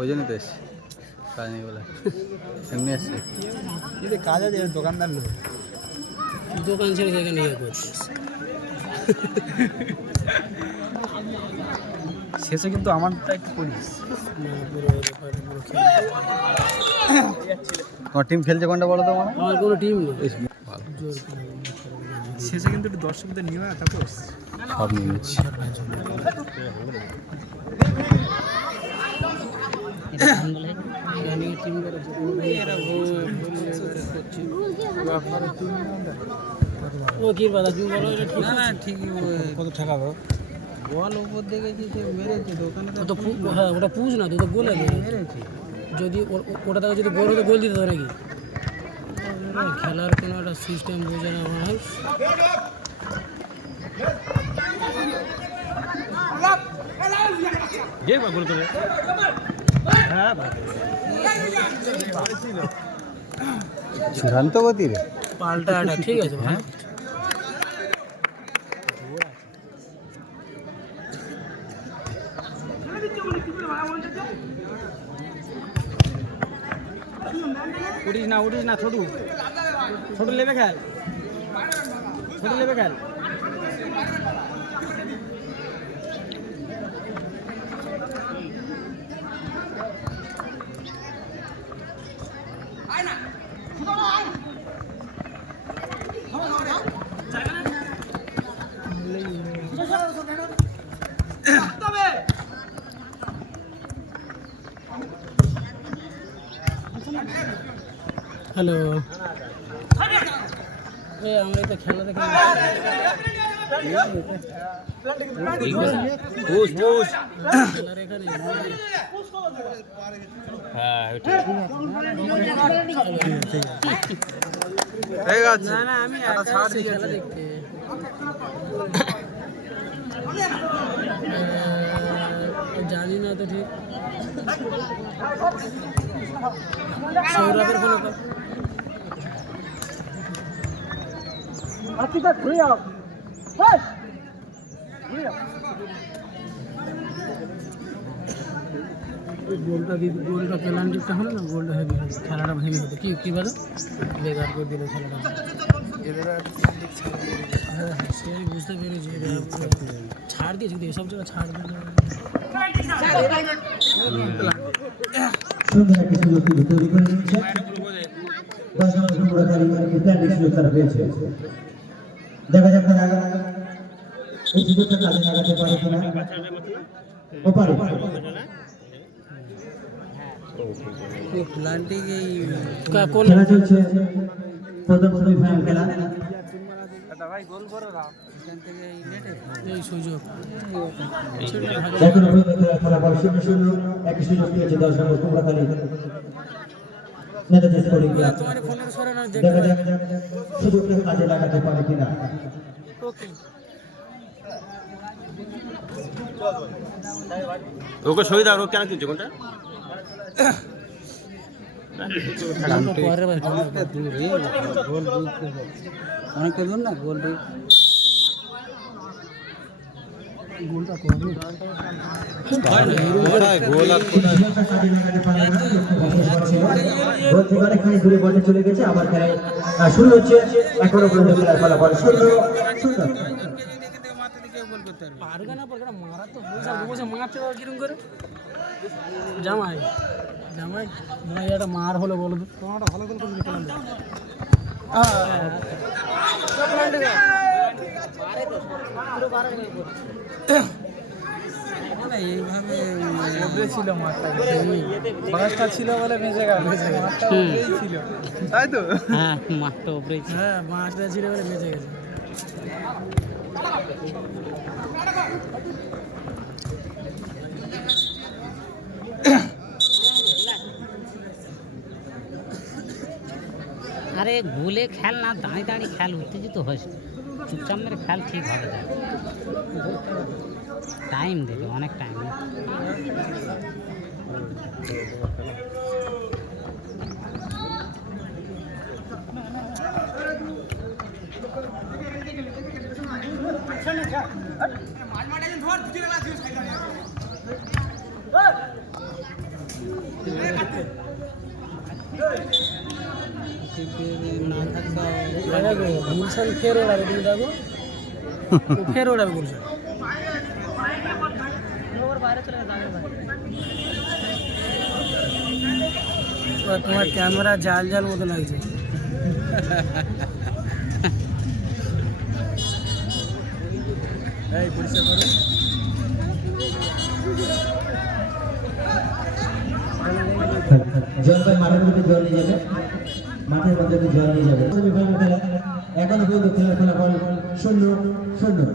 ওই জন্যই তো এসছি, কাজ নেই বলে এমনি এসছি। কিন্তু কাজ আছে, দোকানদার লোক, দোকান ছেড়ে এখানে ইয়ে করছিস। শেষে কিন্তু আমারটা একটু করিস। তোমার টিম খেলছে কোনটা বলো তো? আমার কোনো টিম নেই। ভালো, শেষে কিন্তু একটু দর্শকদের নিয়ে তারপর সব নিয়ে নিচ্ছি। ও কি বাধা তুমি বলো, এটা ঠিক না না ঠিকই। কত টাকা হবে? বল ওপর দেখেছি যে মেরেছে দোকানে তো। হ্যাঁ ওটা পুষ না, তুই তো গোলে মেরেছি। যদি ওটা থেকে যদি গোল হতো, গোল দিতে হবে নাকি? খেলার কোনো একটা সিস্টেম বোঝে না মনে হয়। চূড়ান্ত গতি রে, পাল্টা এটা ঠিক আছে। হ্যাঁ উঠিস না ছোটু, ছোটু লেবে খেল, ছোটু লেবে খেল। হ্যালো, আমরা তো খেলা দেখে না না, আমি খেলা দেখতে জানি না তো ঠিক। সৌরভের ফোন গোলটা পেনাল্টিটা হলো না, গোলটা হেভি হলো, খেলাটা হেভি হতো। কি বলো, বেকার করে দিল খেলাটা। হ্যাঁ সেই বুঝতে পেরেছি, ছাড় দিয়েছি কিন্তু এসব জায়গা ছাড় দিলে দেখা যাক এই সুযোগটা কাজে লাগাতে পারে কিনা। খেলা চলছে, প্রথম সেমিফাইনাল খেলা। এই সুযোগ এখন ফলাফল 0-0, একই সুযোগ পেয়েছে দর্শক কুমড়াখালী নেতাদের স্কোরিং। দেখা যাক সুযোগটা কাজে লাগাতে পারে কিনা। ওকে সই দাও, কেন কিনছো কোনটা? অনেকটা দূর না, গোল ঘুরে বলতে চলে গেছে। আবার খেলায় শুরু হচ্ছে, এখনো পর্যন্ত খেলার ফলাফল 0-0। জামাই জামাই জামাই একটা মার হলো বলো তো, তোমার ভালো গোল করে দিতে এইভাবে ছিল মাঠটা, বাসটা ছিল বলে ভেসে গেল, ছিল তাই তো। হ্যাঁ মাঠটা উপরে, হ্যাঁ মাঠটা ছিল বলে বেঁচে গেছে। আরে গোলে খেল না, দাঁড়িয়ে দাঁড়িয়ে খেল, উত্তেজিত হয়েছে, চুপচাপ মেরে খেল, ঠিক হবে। টাইম দেবে, অনেক টাইম। দেখো গুলশান ফের ওড়াবে, তুমি দেখো ও ফের ওড়াবে গুলশান। ও তোমার ক্যামেরা জাল জাল মতো লাগছে। এই পরিষ্কার করো। জল ভাই মাঠের মধ্যে জল নিয়ে যাবে, মাঠের মধ্যে জল নিয়ে যাবে। সেমিফাইনাল খেলা এখনো পর্যন্ত খেলার ফলাফল 0-0।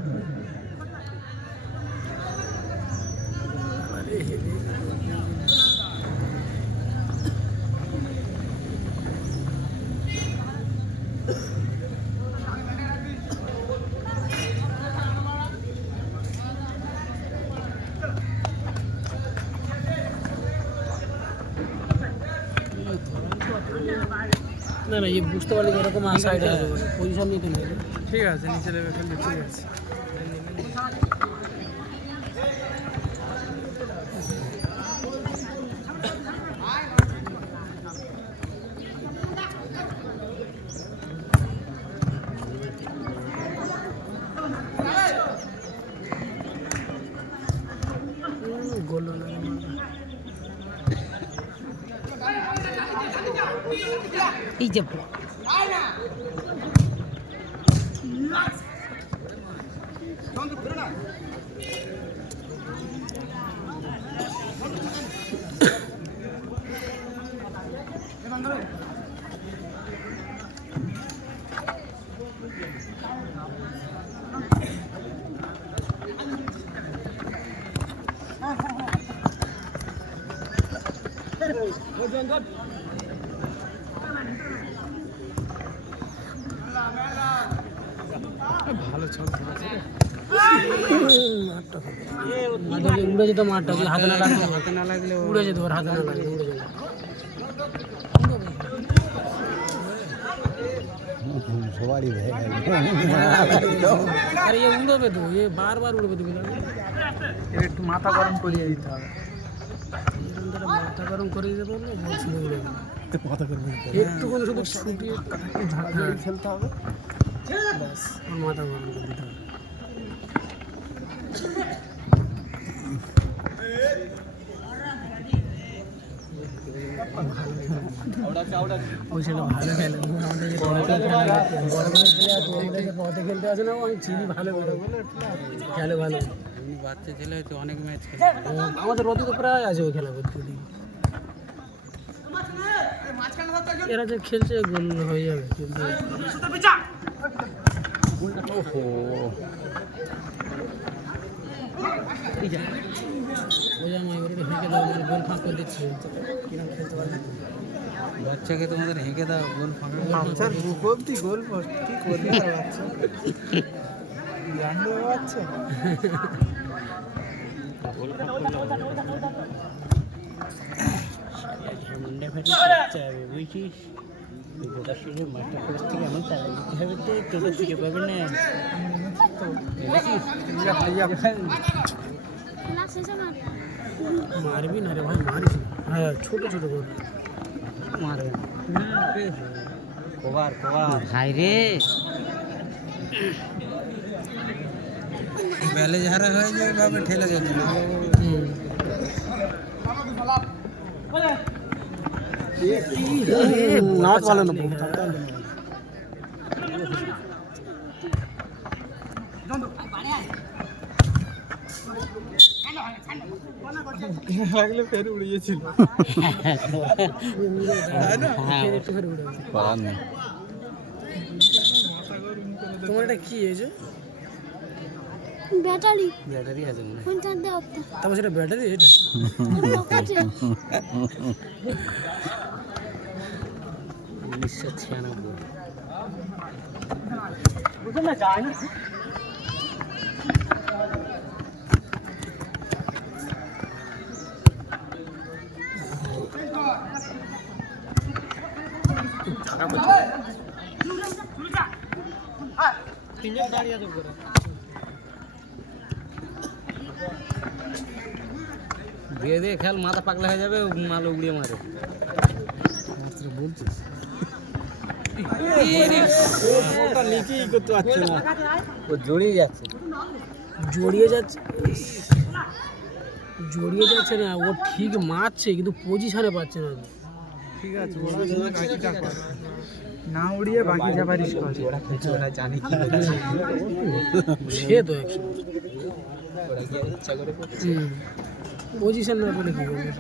না না, বুঝতে পারলি এরকম সাইডে আসবে, পজিশন নিতে নেই। ঠিক আছে, নিচে নেমে ফেললে ঠিক আছে। গোল না এই যে ভালো ছক আছে রে। মাঠটা উড়ে যেত, মাঠটা যদি হাতে না লাগলে, হাতে না লাগলে উড়ে যেত, ওর হাতে না লাগলে উড়ে যেত। সবারই ভয় আরে এ উড়বে তো, এ বারবার উড়বে তুমি এর একটু মাথা গরম করিয়ে দিতে হবে। মাথা গরম করে দিতে পারলে বলছিল উড়ে একটুখানি শুধু ছুটিয়ে ঝাড়িয়ে খেলতে হবে। ব্যাস ওর মাথা গরম করে দিতে হবে। ওই সেটা ভালো খেলে, আমাদের যে বড় পথে খেলতে আছে না, আমি চিনি ভালো করে খেলে ভালো। বাচ্চা ছেলে হয়তো অনেক ম্যাচ খেলে। আমাদের রতি তো প্রায় আছে ওই খেলা করতে। এরা যে খেলছে গোল হয়ে যাবে, কিন্তু ওই জামাই ওরা হেঁকে দাও, মানে গোল ফাঁক করে দিচ্ছে, কিরম খেলতে পারবে। বাচ্চাকে তোমাদের হেঁকে দাও, গোল ফাঁকা বাচ্চার বুক অব্দি গোল পোস্ট কি করবে আর বাচ্চা জানবে বাচ্চা। মুন্ডা ফেটে বাচ্চা হবে, বুঝছিস? গোটার সঙ্গে মাস্টার ক্লাস থেকে এমন টাকা দিতে হবে তো তোদের শিখে পাবে না। মারবি না রে ভাই, মারিস না। হ্যাঁ ছোট ছোট গোল মারবে কবার কবার ভাই রে, বেলে ঝাড়া হয়ে যায় ভাবে ঠেলে যাচ্ছে না। না ভালো না লাগলে ফের উড়িয়েছিল। করার নেই। তোমার এটা কি হয়েছে? ব্যাটারি ব্যাটারি আছে মনে হয়। কোনটা দাও তারপর সেটা ব্যাটারি, এটা লোক আছে 1996। দিয়ে দিয়ে খেল, মাথা পাগলা হয়ে যাবে, মাল উড়িয়ে মারে। বলছিস নিচেই করতে পারছে না, ও জড়িয়ে যাচ্ছে। জড়িয়ে যাচ্ছে, জড়িয়ে যাচ্ছে না, ও ঠিক মারছে কিন্তু পজিশনে পাচ্ছে না। ঠিক আছে, ওরা যদি বাকিটা করে না উড়িয়ে বাকি যাবার রিস্ক আছে। ওরা জানি কি সে তো পজিশন না পেলে কি করবে?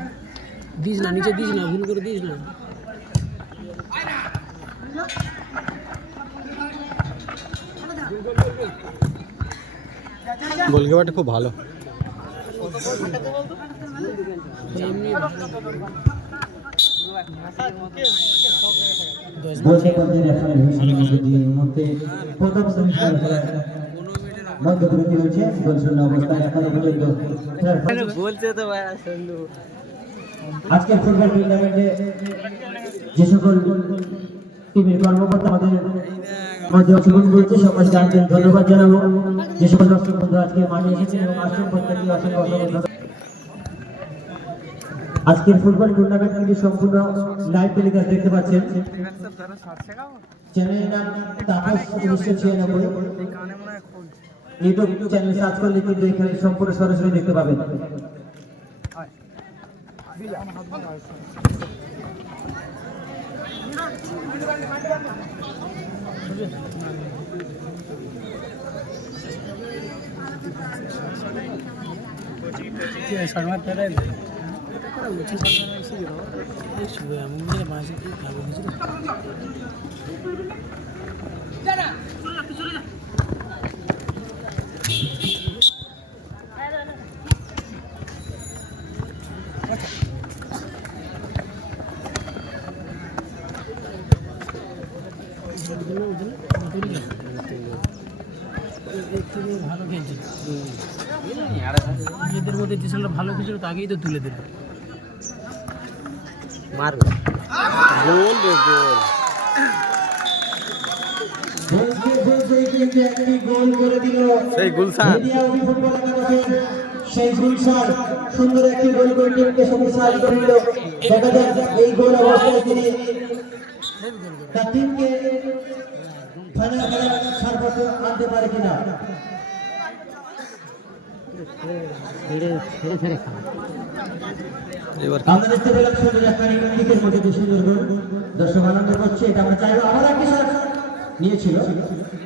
দিস না, নিচে দিস না, ভুল করে দিস না। গোলকিপারটা খুব ভালো। এমনি বলতে বলতে রেফারি ঘোষণা দিয়ে এই মুহূর্তে প্রথম সেমিফাইনাল খেলার মধ্যবিরতি হয়েছে। গোল শূন্য অবস্থায় এখনো পর্যন্ত বলছে তো ভাই সন্ধু আজকের ফুটবল টুর্নামেন্টে যে সকল টিমের কর্মকর্তা আমাদের মধ্যে অংশগ্রহণ করছে সকলকে আন্তরিক ধন্যবাদ জানাবো। যে সকল দর্শক বন্ধু আজকে মাঠে এসেছেন এবং আসছেন প্রত্যেককে অসংখ্য ধন্যবাদ। আজকের ফুটবল টুর্নামেন্ট কিন্তু সম্পূর্ণ লাইভ টেলিকাস্ট দেখতে পাচ্ছেন। চ্যানেলের নাম তাপস 1996। ইউটিউব চ্যানেল সার্চ করলে কিন্তু এখানে সম্পূর্ণ সরাসরি দেখতে পাবেন। ভালো খেলছিল, এদের মধ্যে যে ছেলেটা ভালো খেলছিল তাকেই তো তুলে দিল। মারবে গোল রে গোল গোল করে দিল সেই গুলশান। সেই গুলশান সুন্দর একটি গোল করে টিমকে শক্তিশালী করে দিল। দেখা যাক এই গোল অবস্থায় তিনি তার টিমকে ফাইনাল খেলার সর্বোচ্চ আনতে পারে কিনা। এবার আমরা দেখতে পেলাম সুন্দর একটা দিকের মধ্যে যে সুন্দর গোল দর্শক আনন্দ করছে। এটা আমরা চাইবো আবার একটি শট নিয়েছিল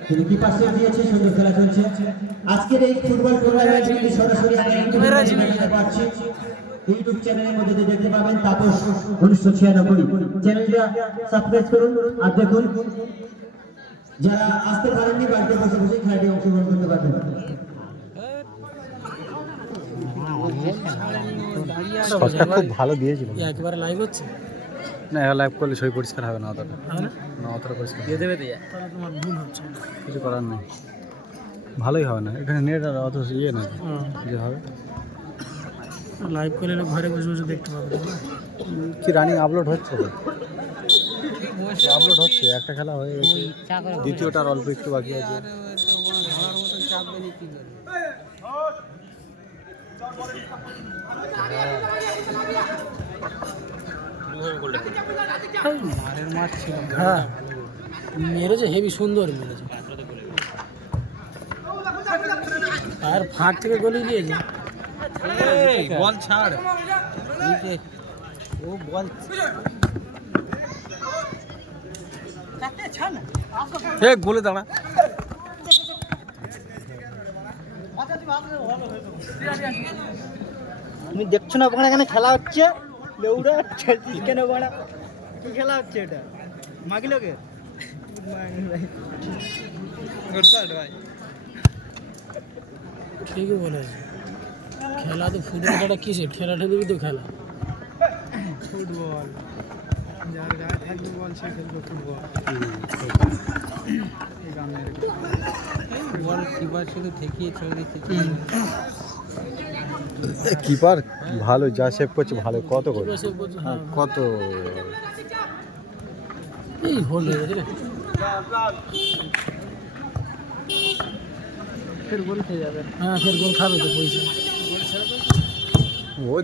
কিন্তু কিপার সেভ দিয়েছে। সুন্দর খেলা চলছে আজকের এই ফুটবল টুর্নামেন্ট কিন্তু সরাসরি আমরা পাচ্ছি ইউটিউব চ্যানেলের মধ্যে দিয়ে দেখতে পাবেন তাপস 1996। চ্যানেলটা সাবস্ক্রাইব করুন আর দেখুন। যারা আসতে পারেননি বাড়িতে বসে বসে খেলাটি অংশগ্রহণ করতে পারবেন। শটটা খুব ভালো দিয়েছিল। একেবারে লাইভ হচ্ছে না, লাইভ করলে ছবি পরিষ্কার হবে না অতটা, না অতটা পরিষ্কার দিয়ে দেবে দিয়ে তাহলে তোমার ভুল হচ্ছে। কিছু করার নেই, ভালোই হবে না। এখানে নেট আর অত ইয়ে না যে হবে। লাইভ করলে ঘরে বসে বসে দেখতে পাবে। কি রানিং আপলোড হচ্ছে, আপলোড হচ্ছে। একটা খেলা হয়ে গেছে, দ্বিতীয়টার অল্প একটু বাকি আছে। হ্যাঁ মেরেছে, হেভি সুন্দর মেরেছে। আর ফাঁক থেকে গলি দিয়েছে। বল ছাড়, ও বল বলে দাঁড়া। তুমি দেখছো না ওখানে এখানে খেলা হচ্ছে, লেউড়া খেলছিস কেন বাড়া? কি খেলা হচ্ছে এটা? মাগিলোকে ঠিকই বলেছে। খেলা তো ফুটবলটা কিসের খেলাটা দিবি তো খেলা। ফুটবল যার গায়ে থাকবে বল সে খেলবে ফুটবল। বল কিপার শুধু ঠেকিয়ে ছেড়ে দিচ্ছে। কিপার ভালো, যা সেভ করছে ভালো। কত করে হ্যাঁ, কত এই হোল হয়ে গেছে রে। ফের গোল খেয়ে যাবে। হ্যাঁ ফের গোল খাবে তো পয়সা। ও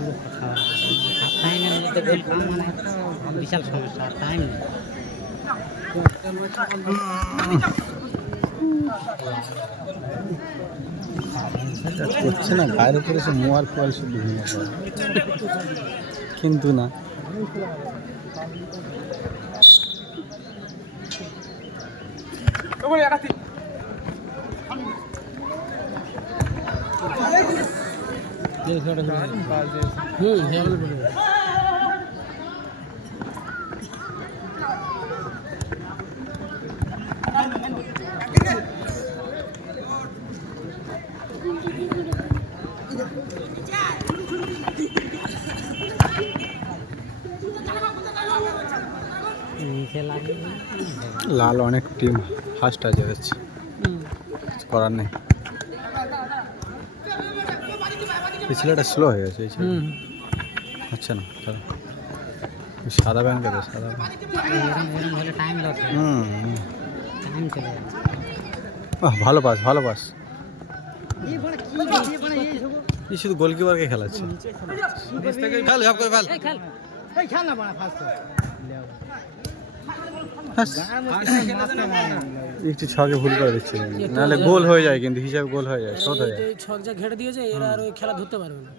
পুরো হাফ টাইমের মধ্যে গোল খাওয়া মানে একটা বিশাল সমস্যা, টাইম নেই। করছে না বাইরে করেছে মোবাইল ফোবাইল সব বিভিন্ন করে। কিন্তু না নিচে লাগে লাল অনেক টিম ফার্স্ট আছে হচ্ছে, কিছু করার নেই। এই ছেলেটা স্লো হয়ে গেছে, এই ছেলে হচ্ছে না তাহলে সাদা ব্যাংকে তো সাদা ব্যাংক। এরকম হলে টাইম লস হয়, টাইম চলে যাচ্ছে। ভালো পাস ভালো পাস, এই শুধু গোলকিপারকে খেলাচ্ছে। খেল ঝাপ করে ফেল। একটু ছকে ভুল করে দিচ্ছে, নাহলে গোল হয়ে যায়, কিন্তু হিসাবে গোল হয়ে যায়, শোধ হয়ে যায়। এই ছক যা ঘেটে দিয়েছে এরা আর ওই খেলা ধরতে পারবে না।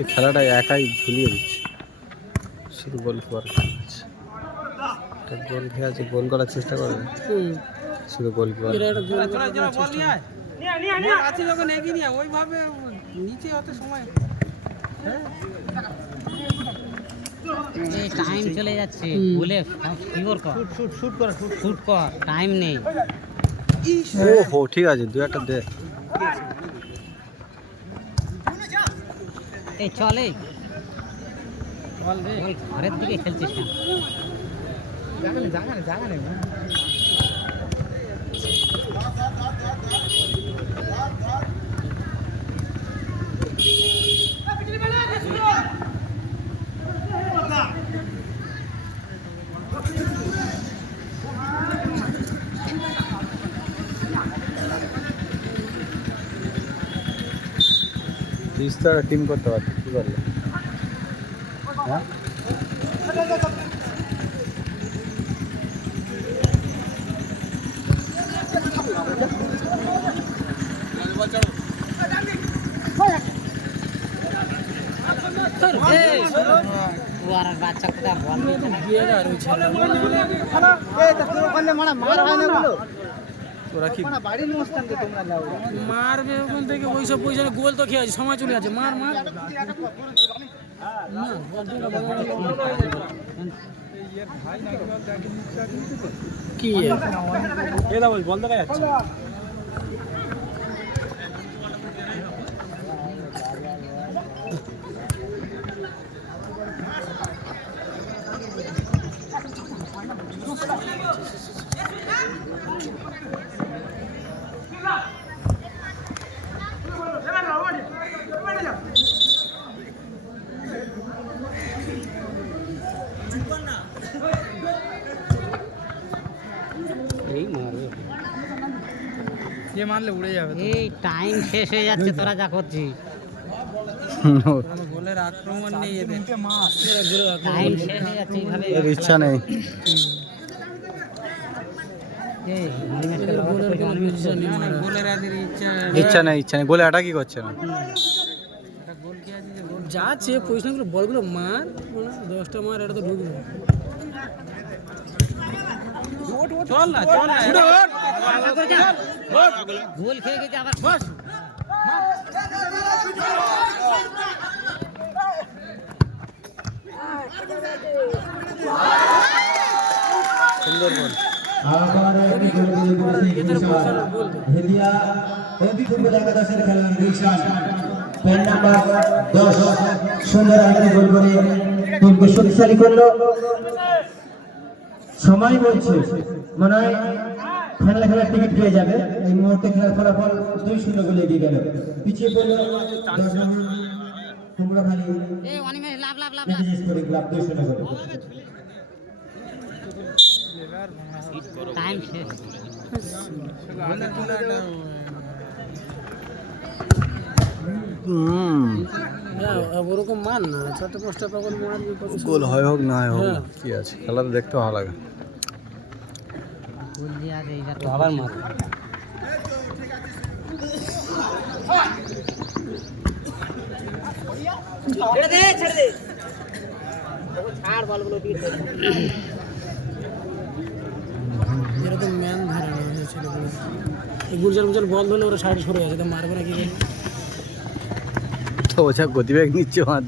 এই খেলাটা একাই ঝুলিয়ে দিচ্ছে, শুধু গোলকিপার খেলাচ্ছে। গোল খেয়ে আছে, গোল করার চেষ্টা করবে, শুধু গোলকিপার। এরা একটা গোল করার চেষ্টা করে। আছে যখন এগিয়ে নিয়ে ওইভাবে নিচে অত সময় এই টাইম চলে যাচ্ছে, বলে কিওর কর, শুট কর, টাইম নেই। ও হো ঠিক আছে, দু একটা দে। এই চলে ওই ঘরের দিকে খেলছিস না। তিস্তারা টিম করতে পারছে, কি করলে? হ্যাঁ ও আর বাচ্চা কোথা বল দিচ্ছে না। গিয়ে আর ওই ছেলে ওরা কি মারবে ওখান থেকে, ওইসব পয়সা গোল তো খেয়ে আছে, সময় চলে যাচ্ছে, মার মার না, কি বল দেখা যাচ্ছে। এই মারবে, যে মারলে উড়ে যাবে। এই টাইম শেষ হয়ে যাচ্ছে, তোরা যা করছিস। গোলের আক্রমণ নেই এদের। টাইম শেষ হয়ে যাচ্ছে এইভাবে। এর ইচ্ছা নেই। এই হেলমেটটা লাগাতে গোলের কোনো পজিশন নেই, না, গোলের এদের ইচ্ছা ইচ্ছা নেই, ইচ্ছা নেই, গোলে অ্যাটাকই করছে না। গোল কি আছে যে গোল যা আছে পজিশনগুলো বলগুলো মার, 10টা মার, এটা তো ঢুকবে। চল না গোল খেয়ে গেছে আবার। বস সুন্দর গোল। আবার একটি গোল করে দিয়েছে হেদিয়া এমপি ফুটবল একাদশের খেলোয়াড় গুলশান। প্যান নাম্বার 10 সুন্দর আরেকটি গোল করে টিমকে শক্তিশালী করলো। সময় বলছে মনে হয় ফাইনাল খেলার টিকিট পেয়ে যাবে। এই মুহূর্তে খেলার ফলাফল 2-0 গোলে এগিয়ে গেল। পিছিয়ে পড়লো 10 নম্বর কুমড়াখালী মেডিকেল স্পোর্টিং ক্লাব 2-0 গোলে। টাইম শেষ ওরকম মান না, 4-5টা পাগল মারবি কত গোল হয় হোক না হয় হোক হ্যাঁ। কি আছে, খেলাটা দেখতে ভালো লাগে। আবার মার এরকম ম্যান ধরে না হয়েছিল। গুলজার বল ধরলে ওরা সাইডে সরে গেছে, তো মারবে না কি করে? তো ওছা গতিবেগ নিচ্ছে আমার।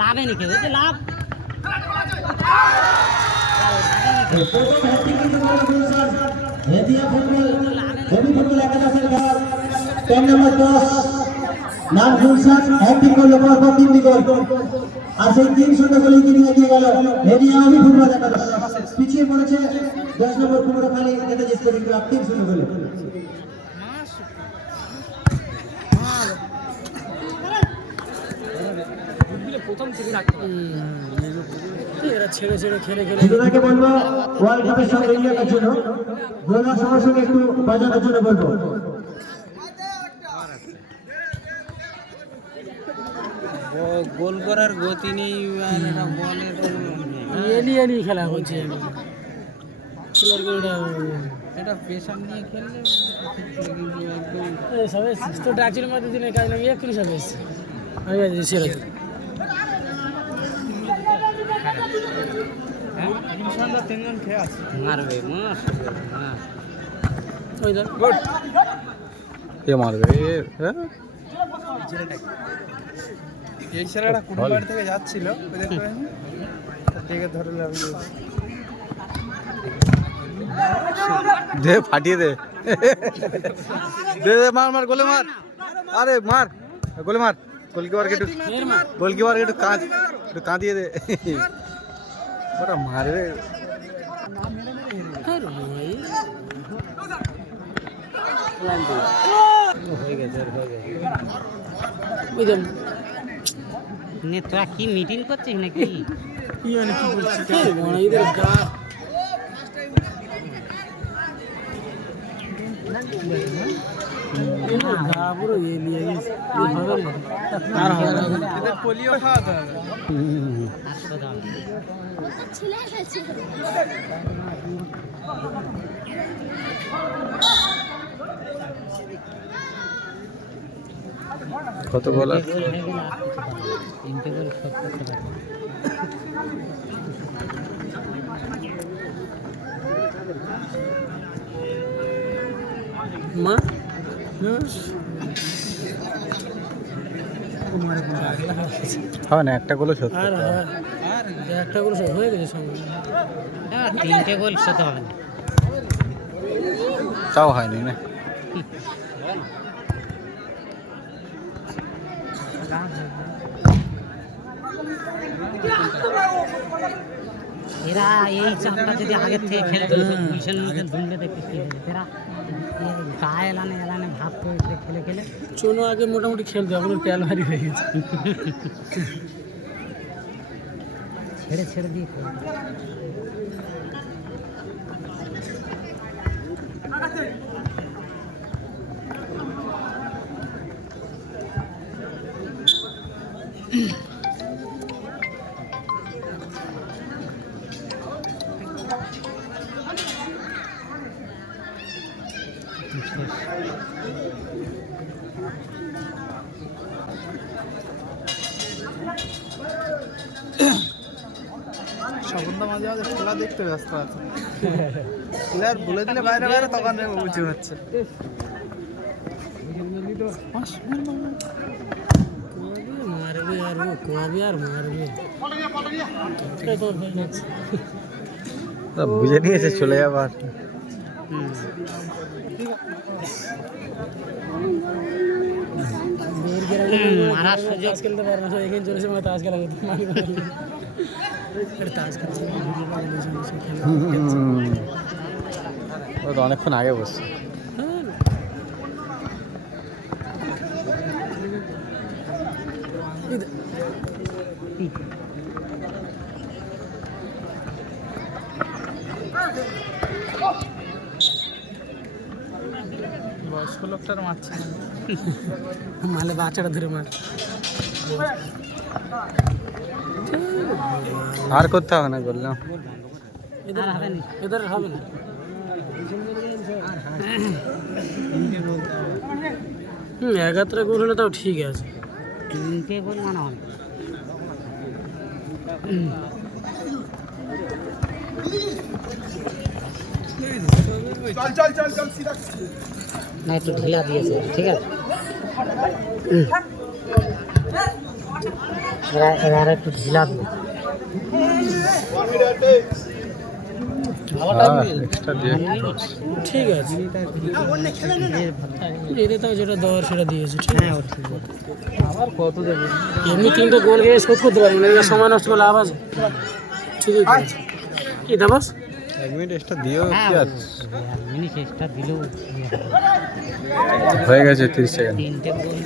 লাভে নাকি লাভ হেদিয়া ফুটবল হেভি ফুটবল একাদশের খেলা প্যান নাম্বার 10 নাম গুলশান হ্যাট্রিক করলো পরপর 3টি গোল। আর সেই 3-0 গোলে এগিয়ে গেল হেদিয়া হেভি ফুটবল একাদশ। পিছিয়ে পড়েছে 10 নম্বর কুমড়াখালী মেডিকেল স্পোর্টিং ক্লাব 3-0 গোলে। প্রথম থেকে এরা ছেড়ে ছেড়ে খেলে খেলে ছোটদাকে বলবো ওয়ার্ল্ড কাপের সঙ্গে ইন্ডিয়ার জন্য গোলার সঙ্গে সঙ্গে একটু বাজানোর জন্য বলবো। গোল করার গতি নেই, বলের এলিয়ানি খেলা হচ্ছে। খেলার গোলটা এটা পেশার নিয়ে খেললে কিন্তু একদম সবাই তো ডাচির মধ্যে দিনে কাজ নাকি এক্ষুনি সব এসছে। আমি সেরকম তিনজন খেয়ে আছে মারবে ওই দেখ কে মারবে হ্যাঁ? এই ছেলেটা কুটুমবাড়ি থেকে যাচ্ছিল দেখে ধরে দে ফাটিয়ে দে দে দে মার গোলে মার, আরে মার গোলে মার। গোলকিপারকে একটু কাঁদিয়ে দে, ওটা মারবে। হয়ে গেছে ওই দেখ তোরা কি মিটিং করছিস নাকি? এদের গা গা পুরো এলিয়ে গেছে। আর হবে না, এদের পোলিও খাওয়াতে হবে। কত বলার মা হয় না, একটা গোলে সত্যি আর একটা করে সব হয়ে গেছে সঙ্গে। 3টে গোল শত হবে না। তাও হয়নি না। এরা এই চাপটা যদি আগের থেকে খেলতে গুলশান মুখে ধুমলে দেখতে কি হয়েছে, এরা গায়ে এলানে ভাব করে খেলে খেলে চোনো আগে মোটামুটি খেলতো, এখন তেল ভারী হয়ে গেছে। ছেড়ে ছেড়ে দিয়ে খেলে। সবন্ধ মাঝে মাঝে খেলা দেখতে ব্যস্ত আছে, প্লেয়ার বলে দিলে বাইরে বাইরে তখন উঁচু হচ্ছে। মারবে আর ও কবে আর মারবে বুঝে নিয়েছে চলে যাবার। মারার সুযোগ খেলতে পারবে না, এখানে চলেছে মানে তাস খেলা তাস ও তো অনেকক্ষণ আগে বসছে। বয়স্ক লোকটার মারছে না, মালে বাচ্চাটা ধরে মার। আর করতে হবে না বললাম। এদের হবে না। একাত্তরে গোল হলে তাও ঠিক আছে। 3টে গোল মানে হবে। না একটু ঢিলা দিয়েছে, ঠিক আছে। এবার একটু ঢিলা দিয়েছে। এক্সট্রা দিয়ে ঠিক আছে, এদের তাও যেটা দেওয়ার সেটা দিয়েছে। ঠিক আছে, এমনি 3টে গোল খেয়ে শোধ করতে পারবো না, এটা সময় নষ্ট করে লাভ আছে। ঠিক আছে, কি দাবাস 1 মিনিট এক্সট্রা দিও কি আছে, মিনিট এক্সট্রা দিলেও হয়ে গেছে 30 সেকেন্ড। 3টে গোল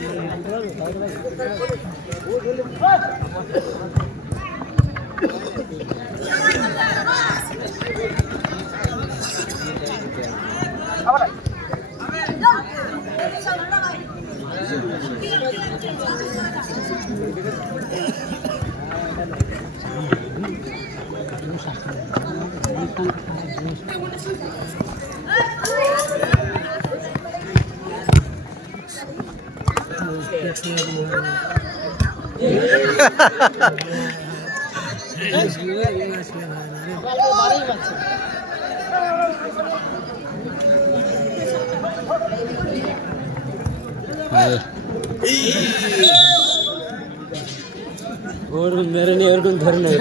ওর মেরে নিয়ে ওরকম ধরে নেবে।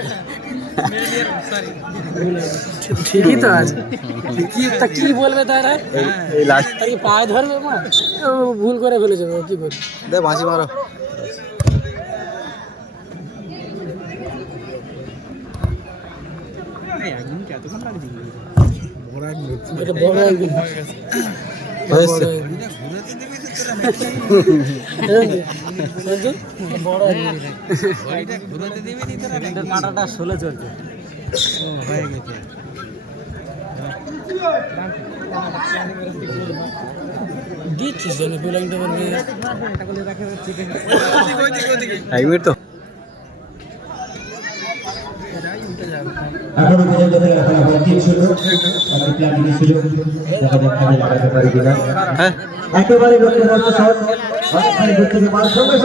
ঠিকই তো আছে, তা কি বলবে তারা? এই লাস্ট আর কি পায়ে ধরবে মা? ও ভুল করে ফেলে যাবে, কি করবে? দে বাঁশি মারো। এটা বড় একদিন হয়েছে। বড় মাটাটা 16 চলছে। হয়ে গেছে। দিচ্ছিস যেন বোলাইনটা বলবে 1 মিনিট তো এখনো পর্যন্ত খেলার ফলাফল 3-0, একটি প্লাটিং সুযোগ দেখা যাক কাজে লাগাতে পারে কিনা। হ্যাঁ একেবারে লক্ষ্যবর্তী শট, অনেকখানি দূর থেকে মার সঙ্গে